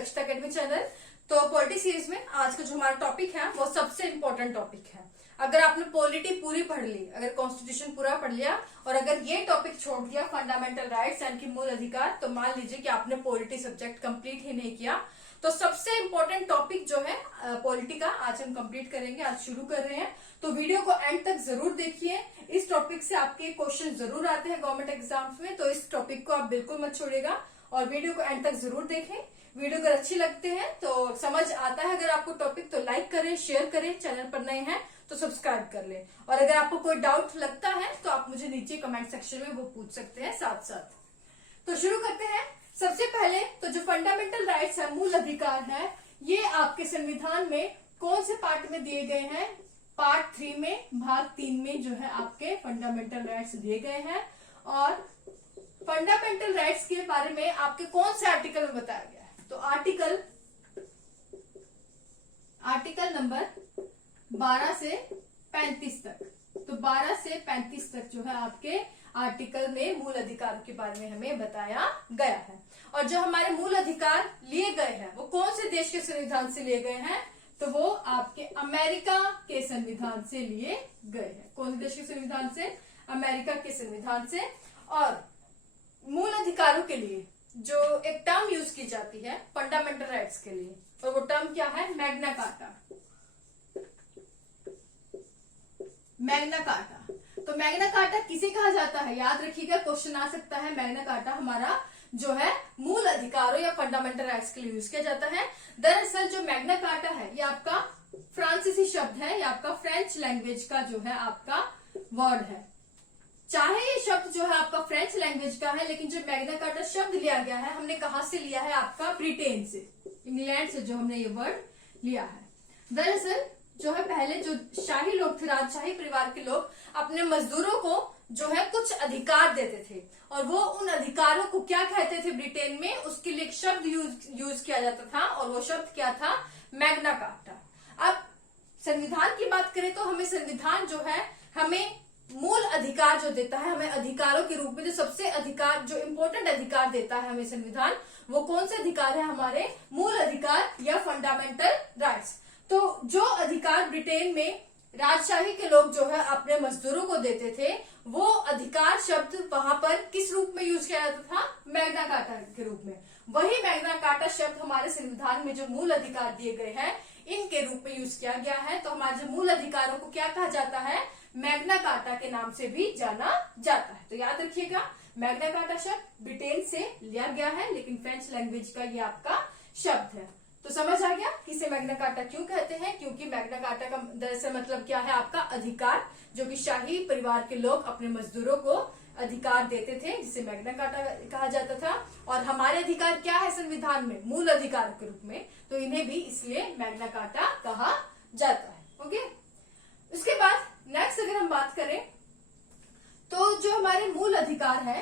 दक्षता academy channel. तो polity series में आज का जो हमारा टॉपिक है वो सबसे इम्पोर्टेंट टॉपिक है। अगर आपने पॉलिटी पूरी पढ़ ली, अगर कॉन्स्टिट्यूशन पूरा पढ़ लिया और अगर ये टॉपिक छोड़ दिया फंडामेंटल राइट्स यानी कि मूल अधिकार, तो मान लीजिए कि आपने पॉलिटी सब्जेक्ट कंप्लीट ही नहीं किया। तो सबसे इम्पोर्टेंट टॉपिक जो है पॉलिटी का आज हम कंप्लीट करेंगे, आज शुरू कर रहे हैं। तो वीडियो को एंड तक जरूर देखिए। इस टॉपिक से आपके क्वेश्चन जरूर आते हैं गवर्नमेंट एग्जाम्स में, तो इस टॉपिक को आप बिल्कुल मत छोड़िएगा और वीडियो को एंड तक जरूर देखें। वीडियो अगर अच्छी लगते हैं तो समझ आता है अगर आपको टॉपिक, तो लाइक करें, शेयर करें, चैनल पर नए हैं तो सब्सक्राइब कर लें। और अगर आपको कोई डाउट लगता है तो आप मुझे नीचे कमेंट सेक्शन में वो पूछ सकते हैं साथ साथ। तो शुरू करते हैं। सबसे पहले तो जो फंडामेंटल राइट्स है, मूल अधिकार है, ये आपके संविधान में कौन से पार्ट में दिए गए हैं? पार्ट 3 में, भाग 3 में जो है आपके फंडामेंटल राइट्स दिए गए हैं। और फंडामेंटल राइट्स के बारे में आपके कौन से आर्टिकल में बताया गया है? तो आर्टिकल नंबर 12 से 35 तक। तो 12 से 35 तक जो है आपके आर्टिकल में मूल अधिकार के बारे में हमें बताया गया है। और जो हमारे मूल अधिकार लिए गए हैं वो कौन से देश के संविधान से लिए गए हैं? तो वो आपके अमेरिका के संविधान से लिए गए हैं। कौन से देश के संविधान से? अमेरिका के संविधान से। और मूल अधिकारों के लिए जो एक टर्म यूज की जाती है फंडामेंटल राइट्स के लिए, और वो टर्म क्या है? Magna carta. Magna carta. तो मैग्ना कार्टा किसे कहा जाता है? याद रखिएगा, क्वेश्चन आ सकता है। मैग्ना कार्टा हमारा जो है मूल अधिकारों या फंडामेंटल राइट्स के लिए यूज किया जाता है। दरअसल जो मैग्ना कार्टा है ये आपका फ्रांसीसी शब्द है, ये आपका फ्रेंच लैंग्वेज का जो है आपका वर्ड है। चाहे ये शब्द जो है आपका फ्रेंच लैंग्वेज का है, लेकिन जो मैग्ना कार्टा शब्द लिया गया है हमने कहां से लिया है? आपका ब्रिटेन से, इंग्लैंड से जो हमने ये वर्ड लिया है। दरअसल जो है पहले जो शाही लोग थे, राजशाही परिवार के लोग अपने मजदूरों को जो है कुछ अधिकार देते थे, और वो उन अधिकारों को क्या कहते थे ब्रिटेन में? उसके लिए एक शब्द यूज किया जाता था, और वो शब्द क्या था? Magna carta. अब संविधान की बात करें तो हमें संविधान जो है हमें मूल अधिकार जो देता है, हमें अधिकारों के रूप में जो सबसे अधिकार, जो इम्पोर्टेंट अधिकार देता है हमें संविधान, वो कौन से अधिकार है? हमारे मूल अधिकार या फंडामेंटल राइट्स। तो जो अधिकार ब्रिटेन में राजशाही के लोग जो है अपने मजदूरों को देते थे, वो अधिकार शब्द वहां पर किस रूप में यूज किया जाता था? मैग्ना कार्टा के रूप में। वही मैग्ना कार्टा शब्द हमारे संविधान में जो मूल अधिकार दिए गए हैं इनके रूप में यूज किया गया है। तो हमारे जो मूल अधिकारों को क्या कहा जाता है? मैग्ना कार्टा के नाम से भी जाना जाता है। तो याद रखिएगा, मैग्ना कार्टा शब्द ब्रिटेन से लिया गया है, लेकिन फ्रेंच लैंग्वेज का ये आपका शब्द है। तो समझ आ गया कि इसे मैग्ना कार्टा क्यों कहते हैं? क्योंकि मैग्ना कार्टा का दरअसल मतलब क्या है? आपका अधिकार, जो कि शाही परिवार के लोग अपने मजदूरों को अधिकार देते थे, जिसे मैग्ना कार्टा कहा जाता था। और हमारे अधिकार क्या है संविधान में? मूल अधिकार के रूप में। तो इन्हें भी इसलिए मैग्ना कार्टा कहा जाता है। ओके, उसके बाद नेक्स्ट अगर हम बात करें तो जो हमारे मूल अधिकार है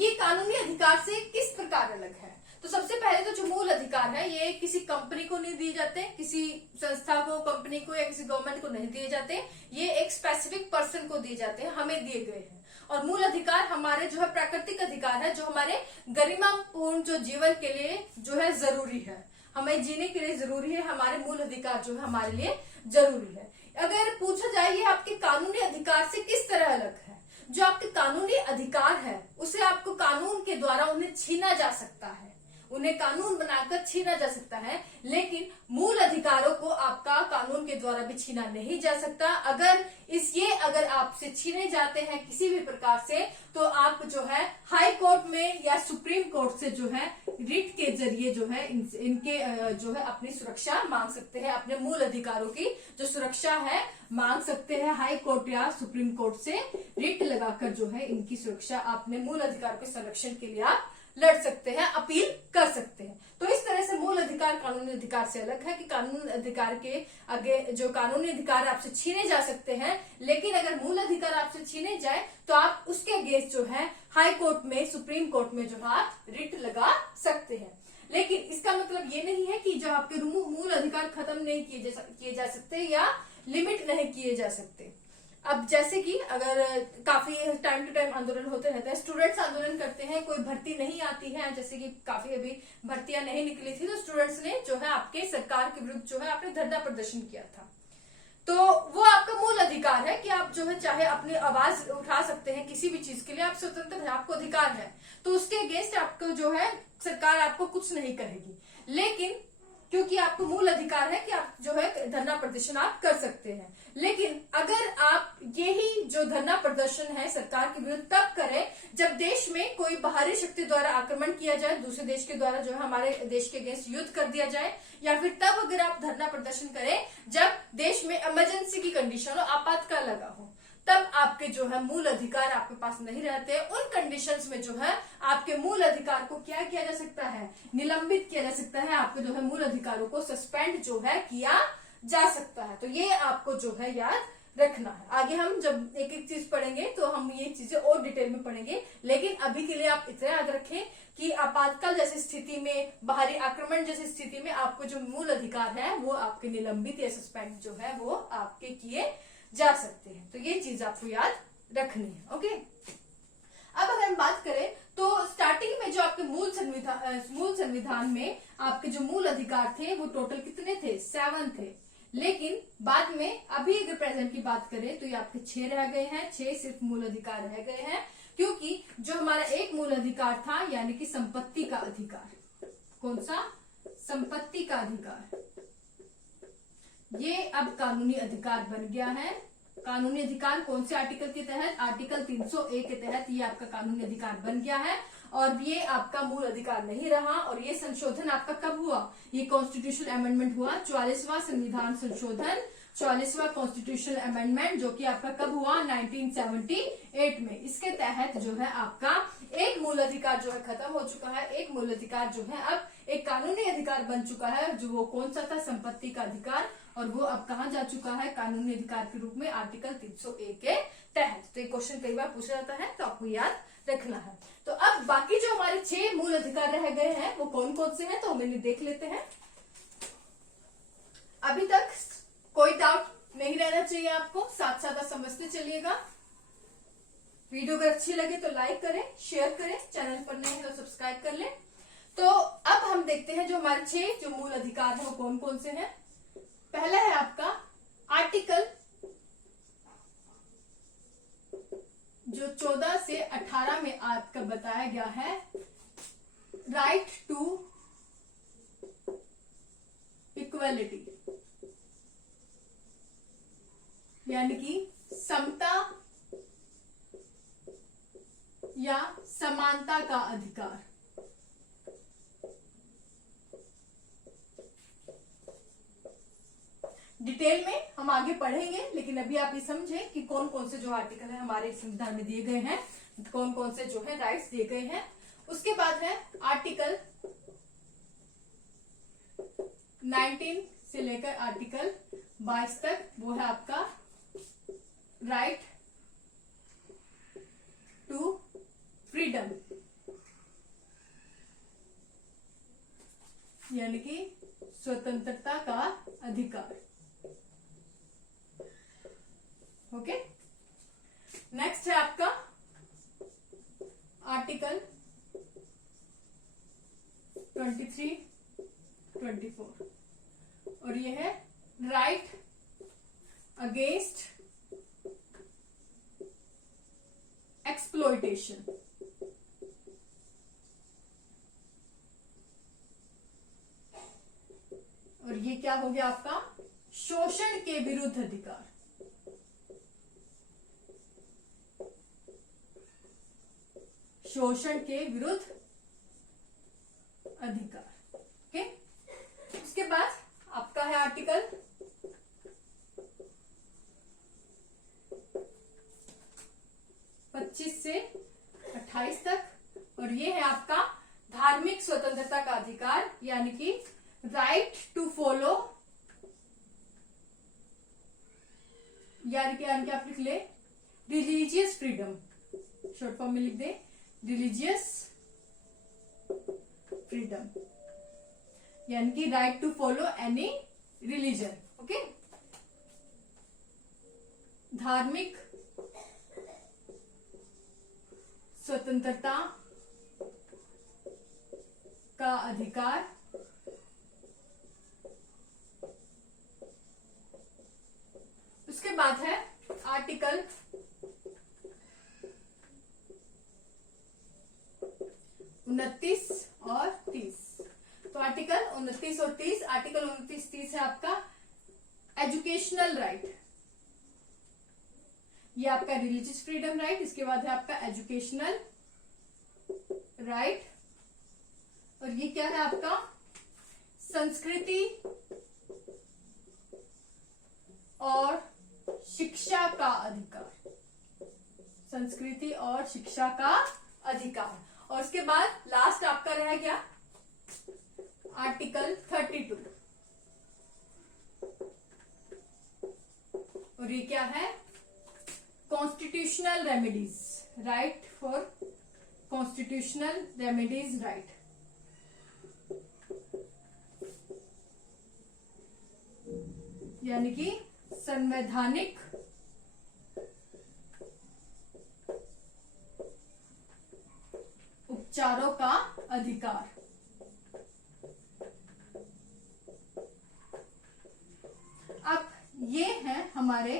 ये कानूनी अधिकार से किस प्रकार अलग है? तो सबसे पहले तो जो मूल अधिकार है ये किसी कंपनी को नहीं दिए जाते, किसी संस्था को, कंपनी को या किसी गवर्नमेंट को नहीं दिए जाते, ये एक स्पेसिफिक पर्सन को दिए जाते हैं, हमें दिए गए हैं। और मूल अधिकार हमारे जो है प्राकृतिक अधिकार है, जो हमारे गरिमापूर्ण जो जीवन के लिए जो है जरूरी है, हमें जीने के लिए जरूरी है। हमारे मूल अधिकार जो है हमारे लिए जरूरी है। अगर पूछा जाए ये आपके कानूनी अधिकार से किस तरह अलग है? जो आपके कानूनी अधिकार है उसे आपको कानून के द्वारा उन्हें छीना जा सकता है, उन्हें कानून बनाकर छीना जा सकता है, लेकिन मूल अधिकारों को आपका कानून के द्वारा भी छीना नहीं जा सकता। अगर आपसे छीने जाते हैं किसी भी प्रकार से, तो आप जो है हाई कोर्ट में या सुप्रीम कोर्ट से जो है रिट के जरिए जो है इनके जो है अपनी सुरक्षा मांग सकते हैं, अपने मूल अधिकारों की जो सुरक्षा है मांग सकते हैं। हाई कोर्ट या सुप्रीम कोर्ट से रिट लगाकर जो है इनकी सुरक्षा, अपने मूल अधिकारों के संरक्षण के लिए आप लड़ सकते हैं, अपील कर सकते हैं। तो इस तरह से मूल अधिकार कानूनी अधिकार से अलग है कि कानूनी अधिकार के आगे जो कानूनी अधिकार आपसे छीने जा सकते हैं, लेकिन अगर मूल अधिकार आपसे छीने जाए तो आप उसके अगेंस्ट जो है हाई कोर्ट में, सुप्रीम कोर्ट में जो है आप रिट लगा सकते हैं। लेकिन इसका मतलब ये नहीं है कि जो आपके मूल अधिकार खत्म नहीं किए जा सकते या लिमिट नहीं किए जा सकते। अब जैसे कि अगर काफी टाइम टू टाइम आंदोलन होते रहते हैं, स्टूडेंट्स आंदोलन करते हैं, कोई भर्ती नहीं आती है, जैसे कि काफी अभी भर्तियां नहीं निकली थी, तो स्टूडेंट्स ने जो है आपके सरकार के विरुद्ध जो है आपने धरना प्रदर्शन किया था, तो वो आपका मूल अधिकार है कि आप जो है चाहे अपनी आवाज उठा सकते हैं किसी भी चीज के लिए, आप स्वतंत्र हैं, आपको अधिकार है, तो उसके अगेंस्ट आपको जो है सरकार आपको कुछ नहीं करेगी। लेकिन क्योंकि आपको मूल अधिकार है कि आप जो है धरना प्रदर्शन आप कर सकते हैं, लेकिन अगर आप यही जो धरना प्रदर्शन है सरकार के विरुद्ध तब करें जब देश में कोई बाहरी शक्ति द्वारा आक्रमण किया जाए, दूसरे देश के द्वारा जो है हमारे देश के अगेंस्ट युद्ध कर दिया जाए, या फिर तब अगर आप धरना प्रदर्शन करें जब देश में इमरजेंसी की कंडीशन हो, आपातकाल लगा हो, तब आपके जो है मूल अधिकार आपके पास नहीं रहते। उन कंडीशंस में जो है आपके मूल अधिकार को क्या किया जा सकता है, निलंबित किया जा सकता है, आपके जो है मूल अधिकारों को सस्पेंड जो है किया जा सकता है। तो ये आपको जो है याद रखना है। आगे हम जब एक एक चीज पढ़ेंगे तो हम ये चीजें और डिटेल में पढ़ेंगे, लेकिन अभी के लिए आप इतना याद रखें कि आपातकाल जैसी स्थिति में, बाहरी आक्रमण जैसी स्थिति में आपको जो मूल अधिकार है वो आपके निलंबित या सस्पेंड जो है वो आपके किए जा सकते हैं। तो ये चीज आपको याद रखनी है। ओके, अब अगर हम बात करें तो स्टार्टिंग में जो आपके मूल संविधान में आपके जो मूल अधिकार थे वो टोटल कितने थे, 7 थे, लेकिन बाद में अभी अगर प्रेजेंट की बात करें तो ये आपके 6 रह गए हैं, 6 सिर्फ मूल अधिकार रह गए हैं, क्योंकि जो हमारा एक मूल अधिकार था यानी कि संपत्ति का अधिकार, कौन सा, संपत्ति का अधिकार, ये अब कानूनी अधिकार बन गया है। कानूनी अधिकार कौन से आर्टिकल के तहत, आर्टिकल 301 के तहत ये आपका कानूनी अधिकार बन गया है, और ये आपका मूल अधिकार नहीं रहा। और ये संशोधन आपका कब हुआ, ये कॉन्स्टिट्यूशनल अमेंडमेंट हुआ, 44वां संविधान संशोधन, 44वां कॉन्स्टिट्यूशनल अमेंडमेंट, जो कि आपका कब हुआ, 1978 में। इसके तहत जो है आपका एक मूल अधिकार जो है खत्म हो चुका है, एक मूल अधिकार जो है अब एक कानूनी अधिकार बन चुका है, जो वो कौन सा था, संपत्ति का अधिकार, और वो अब कहाँ जा चुका है, कानूनी अधिकार के रूप में आर्टिकल 301 के तहत। तो ये क्वेश्चन कई बार पूछा जाता है, तो आपको याद रखना है। तो अब बाकी जो हमारे 6 मूल अधिकार रह गए हैं वो कौन कौन से हैं, तो हम इन्हें देख लेते हैं। अभी तक कोई डाउट नहीं रहना चाहिए आपको, साथ साथ आप समझते चलिएगा। वीडियो अगर अच्छी लगे तो लाइक करें, शेयर करें, चैनल पर नए हैं तो सब्सक्राइब कर लें। तो अब हम देखते हैं जो हमारे 6 जो मूल अधिकार है वो कौन कौन से हैं। पहला है आपका आर्टिकल जो 14 से 18 में आपका बताया गया है, राइट टू इक्वलिटी, यानी कि समता या समानता का अधिकार। डिटेल में हम आगे पढ़ेंगे, लेकिन अभी आप ये समझें कि कौन कौन से जो आर्टिकल है हमारे संविधान में दिए गए हैं, कौन कौन से जो है राइट्स दिए गए हैं। उसके बाद है आर्टिकल 19 से लेकर आर्टिकल 22 तक, वो है आपका राइट टू फ्रीडम, यानी कि स्वतंत्रता का अधिकार। ओके, नेक्स्ट है आपका आर्टिकल 23, 24, और ये है राइट अगेंस्ट एक्सप्लॉयटेशन। और ये क्या हो गया आपका, शोषण के विरुद्ध अधिकार। शोषण के विरुद्ध अधिकार। ओके, उसके बाद आपका है आर्टिकल 25 से 28 तक, और ये है आपका धार्मिक स्वतंत्रता का अधिकार, यानी कि राइट टू फॉलो, यानी कि आप लिख ले रिलीजियस फ्रीडम, शॉर्ट फॉर्म में लिख दे रिलीजियस फ्रीडम, यानी कि right to follow any religion. Okay, धार्मिक स्वतंत्रता का अधिकार, उसके बाद है आर्टिकल 29 और 30। तो आर्टिकल 29 और 30, आर्टिकल 29-30 है आपका एजुकेशनल राइट, ये आपका रिलीजियस फ्रीडम राइट। इसके बाद है आपका एजुकेशनल राइट, और ये क्या है आपका संस्कृति और शिक्षा का अधिकार, संस्कृति और शिक्षा का अधिकार। और उसके बाद लास्ट आपका रह गया आर्टिकल 32, और ये क्या है constitutional remedies right, for constitutional remedies right. यानी कि संवैधानिक उपचारों का अधिकार। अब ये हैं हमारे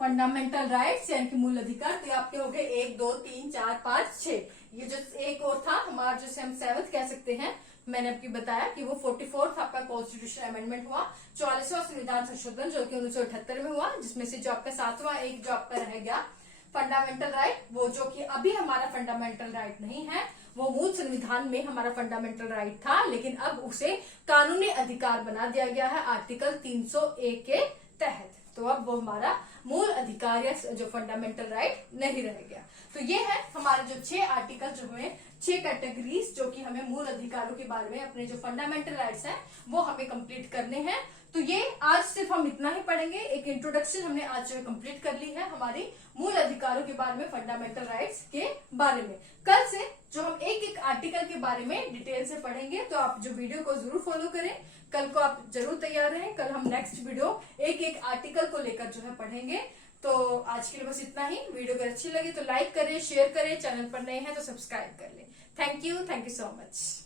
फंडामेंटल राइट्स यानी कि मूल अधिकार। तो आपके हो गए 1, 2, 3, 4, 5, 6। ये जो एक और था हमारा, जिसे हम 7th कह सकते हैं, मैंने आपको बताया कि वो 44th आपका कॉन्स्टिट्यूशन अमेंडमेंट हुआ, 44वां संविधान संशोधन जो कि 1978 में हुआ, जिसमें से जो आपका 7वां एक जो आपका रह गया फंडामेंटल राइट, वो जो कि अभी हमारा फंडामेंटल राइट नहीं है, वो मूल संविधान में हमारा फंडामेंटल राइट था, लेकिन अब उसे कानूनी अधिकार बना दिया गया है आर्टिकल 301 के तहत। तो अब वो हमारा मूल अधिकार या जो फंडामेंटल राइट नहीं रह गया। तो ये है हमारे जो 6 आर्टिकल, जो हमें 6 कैटेगरीज जो कि हमें मूल अधिकारों के बारे में, अपने जो फंडामेंटल राइट्स हैं वो हमें कंप्लीट करने हैं। तो ये आज सिर्फ हम इतना ही पढ़ेंगे, एक इंट्रोडक्शन हमने आज जो है कंप्लीट कर ली है हमारी मूल अधिकारों के बारे में, फंडामेंटल राइट्स के बारे में। कल से जो हम एक एक आर्टिकल के बारे में डिटेल से पढ़ेंगे, तो आप जो वीडियो को जरूर फॉलो करें, कल को आप जरूर तैयार रहें। कल हम नेक्स्ट वीडियो एक एक आर्टिकल को लेकर जो है पढ़ेंगे। तो आज के लिए बस इतना ही। वीडियो अगर अच्छी लगी तो लाइक करें, शेयर करें, चैनल पर नए हैं तो सब्सक्राइब कर लें। Thank you so much.